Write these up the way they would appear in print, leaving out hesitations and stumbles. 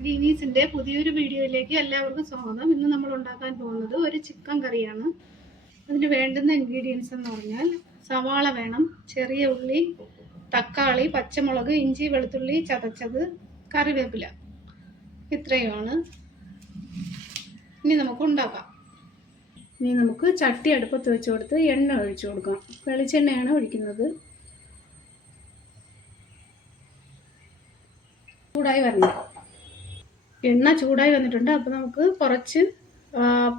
ഗ്രീനീസിൻ്റെ പുതിയൊരു വീഡിയോയിലേക്ക് എല്ലാവർക്കും സ്വാഗതം. ഇന്ന് നമ്മൾ ഉണ്ടാക്കാൻ പോകുന്നത് ഒരു ചിക്കൻ കറിയാണ്. അതിന് വേണ്ടുന്ന ഇൻഗ്രീഡിയൻസ് എന്ന് പറഞ്ഞാൽ സവാള വേണം, ചെറിയ ഉള്ളി, തക്കാളി, പച്ചമുളക്, ഇഞ്ചി, വെളുത്തുള്ളി ചതച്ചത്, കറിവേപ്പില. ഇത്രയുമാണ്. ഇനി നമുക്ക് ഉണ്ടാക്കാം. ഇനി നമുക്ക് ചട്ടി അടുപ്പത്ത് വെച്ച് കൊടുത്ത് എണ്ണ ഒഴിച്ചു കൊടുക്കാം. വെളിച്ചെണ്ണയാണ് ഒഴിക്കുന്നത്. ചൂടായി വരണം. എണ്ണ ചൂടായി വന്നിട്ടുണ്ട്. അപ്പോൾ നമുക്ക് കുറച്ച്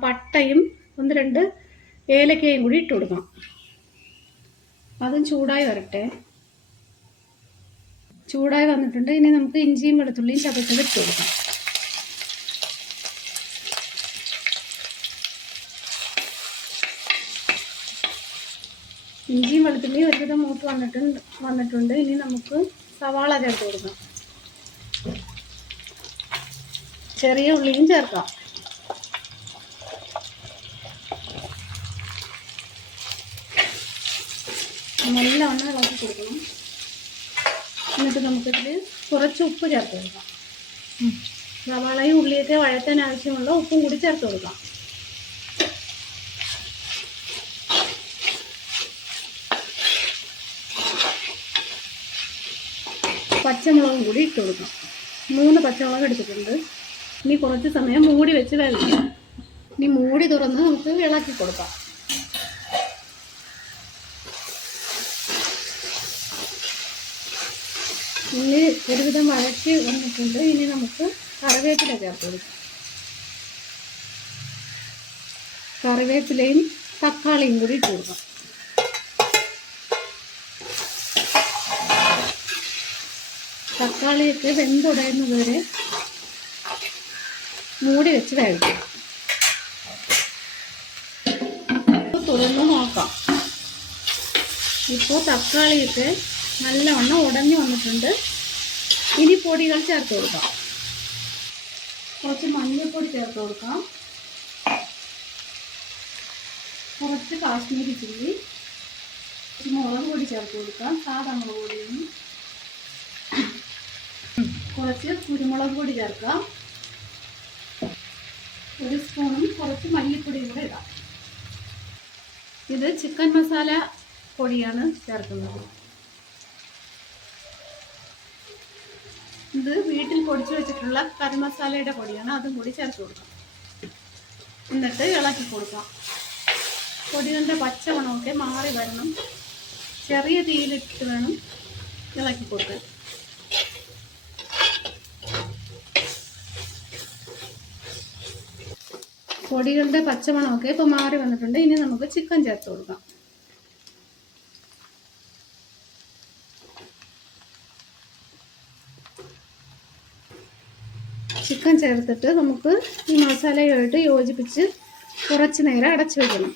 പട്ടയും 1-2 ഏലക്കയും കൂടി ഇട്ട് കൊടുക്കാം. അതും ചൂടായി വരട്ടെ. ചൂടായി വന്നിട്ടുണ്ട്. ഇനി നമുക്ക് ഇഞ്ചിയും വെളുത്തുള്ളിയും ചതച്ചത് ഇട്ട് കൊടുക്കാം. ഇഞ്ചിയും വെളുത്തുള്ളിയും ഒരുവിധം മൂത്ത് വന്നിട്ടുണ്ട്. ഇനി നമുക്ക് സവാള ചേർത്ത് കൊടുക്കാം. ചെറിയ ഉള്ളിയും ചേർക്കാം. നല്ലവണ്ണം ഇളക്കി കൊടുക്കണം. എന്നിട്ട് നമുക്കിതിൽ കുറച്ച് ഉപ്പ് ചേർത്ത് കൊടുക്കാം. സവാളയും ഉള്ളിയൊക്കെ വഴറ്റാൻ ആവശ്യമുള്ള ഉപ്പും കൂടി ചേർത്ത് കൊടുക്കാം. പച്ചമുളകും കൂടി ഇട്ട് കൊടുക്കാം. 3 പച്ചമുളക് എടുത്തിട്ടുണ്ട്. ഇനി കുറച്ച് സമയം മൂടി വെച്ച് വേവിക്കാം. ഇനി മൂടി തുറന്ന് നമുക്ക് ഇളക്കി കൊടുക്കാം. ഇനി ഒരുവിധം വഴറ്റി വന്നിട്ടുണ്ട്. ഇനി നമുക്ക് കറിവേപ്പില ചേർത്ത് കൊടുക്കാം. കറിവേപ്പിലയും തക്കാളിയും കൂടി ഇട്ട് കൊടുക്കാം. തക്കാളിയൊക്കെ വെന്തുടയുന്നത് വരെ മൂടി വെച്ച് വേവിക്കാം. തുറന്ന് നോക്കാം. ഇപ്പോൾ തക്കാളിയൊക്കെ നല്ലവണ്ണം ഉടഞ്ഞു വന്നിട്ടുണ്ട്. ഇനി പൊടികൾ ചേർത്ത് കൊടുക്കാം. കുറച്ച് മഞ്ഞൾപ്പൊടി ചേർത്ത് കൊടുക്കാം. കുറച്ച് കാശ്മീരി ചില്ലി, കുറച്ച് മുളക് പൊടി ചേർത്ത് കൊടുക്കാം. സാധാ മുളക് പൊടിയും കുറച്ച് കുരുമുളക് പൊടി ചേർക്കാം. 1 സ്പൂണും കുറച്ച് മല്ലിപ്പൊടിയും കൂടെ ഇടാം. ഇത് ചിക്കൻ മസാല പൊടിയാണ് ചേർക്കുന്നത്. ഇത് വീട്ടിൽ പൊടിച്ചു വെച്ചിട്ടുള്ള കറി മസാലയുടെ പൊടിയാണ്. അതും കൂടി ചേർത്ത് കൊടുക്കാം. എന്നിട്ട് ഇളക്കി കൊടുക്കാം. പൊടികളുടെ പച്ചമണമൊക്കെ മാറി വരണം. ചെറിയ തീയിലിട്ട് വേണം ഇളക്കി കൊടുക്കാൻ. പൊടികളുടെ പച്ചമണമൊക്കെ ഇപ്പോൾ മാറി വന്നിട്ടുണ്ട്. ഇനി നമുക്ക് ചിക്കൻ ചേർത്ത് കൊടുക്കാം. ചിക്കൻ ചേർത്തിട്ട് നമുക്ക് ഈ മസാലയുമായിട്ട് യോജിപ്പിച്ച് കുറച്ച് നേരം അടച്ചു വയ്ക്കണം.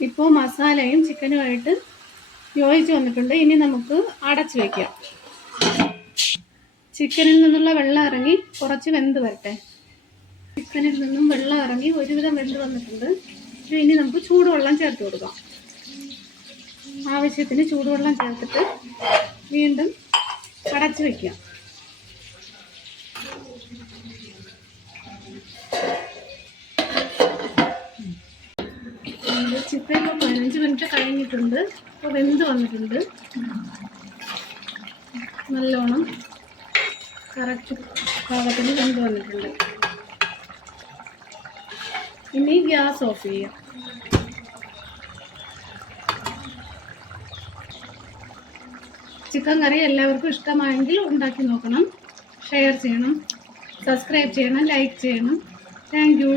ഇപ്പോൾ മസാലയും ചിക്കനുമായിട്ട് യോജിച്ച് വന്നിട്ടുണ്ട്. ഇനി നമുക്ക് അടച്ചു വയ്ക്കാം. ചിക്കനിൽ നിന്നുള്ള വെള്ളം ഇറങ്ങി കുറച്ച് വെന്ത് വരട്ടെ. ചിക്കനിൽ നിന്നും വെള്ളം ഇറങ്ങി ഒരുവിധം വെന്ത് വന്നിട്ടുണ്ട്. ഇനി നമുക്ക് ചൂടുവെള്ളം ചേർത്ത് കൊടുക്കാം. ആവശ്യത്തിന് ചൂടുവെള്ളം ചേർത്തിട്ട് വീണ്ടും അടച്ചു വയ്ക്കാം. ചിക്കൻ ഇപ്പോൾ 15 മിനിറ്റ് കഴിഞ്ഞിട്ടുണ്ട്. ഇപ്പോൾ വെന്ത് വന്നിട്ടുണ്ട്. നല്ലോണം കറക്റ്റ് പാകത്തിന് വെന്ത് വന്നിട്ടുണ്ട്. ഇനി ഗ്യാസ് ഓഫ് ചെയ്യാം. ചിക്കൻ കറി എല്ലാവർക്കും ഇഷ്ടമായെങ്കിൽ ഉണ്ടാക്കി നോക്കണം. ഷെയർ ചെയ്യണം, സബ്സ്ക്രൈബ് ചെയ്യണം, ലൈക്ക് ചെയ്യണം. Thank you.